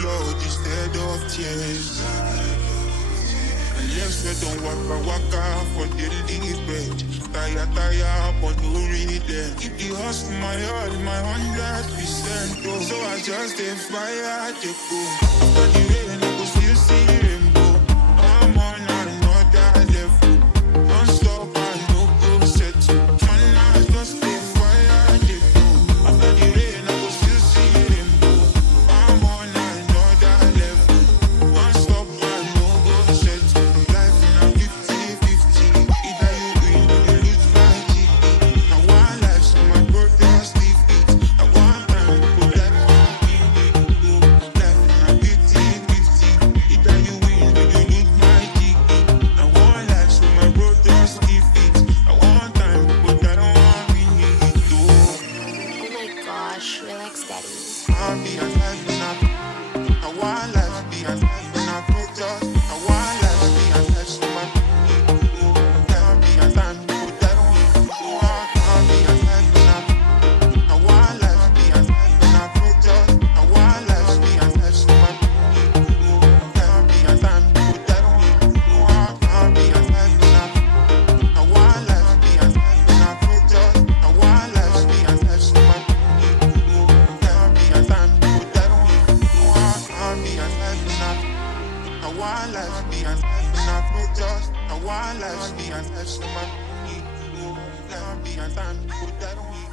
blood instead of tears. And legs we don't waka for daily bread. Tire, but no really there. Keep the hustle my all, my 100%. Oh. So I just dey fire, dey go. After the rain, I go still see rainbow. I'm on another level. Don't stop, I no go settle. Man, I just dey fire, dey go. After the rain, I go still see rainbow. I'm on another level. Don't stop, I no go settle. Life in a 50-50. Either you win or you lose my GP. I want life, so my brothers leave it. I want time, but that one give me. Life in a 50-50. Either you win or you lose my GP. I want life, so my brothers leave it. I want time, but that one give me. Oh my gosh, relax, daddy. I'll be alive when I want life, be alive when I protest. I want life, be alive, so my I'll be alive, but that one. I'll be alive when I want life, be alive when I protest. I want life, be alive, so my I'll be alive, but that one. I'll be alive when I want life, be alive when I protest. I want life, be alive, so my I'll be alive, but that one. I'll be alive when I want life, be alive when I protest. I want life, be alive, so my I'll be alive, but that one.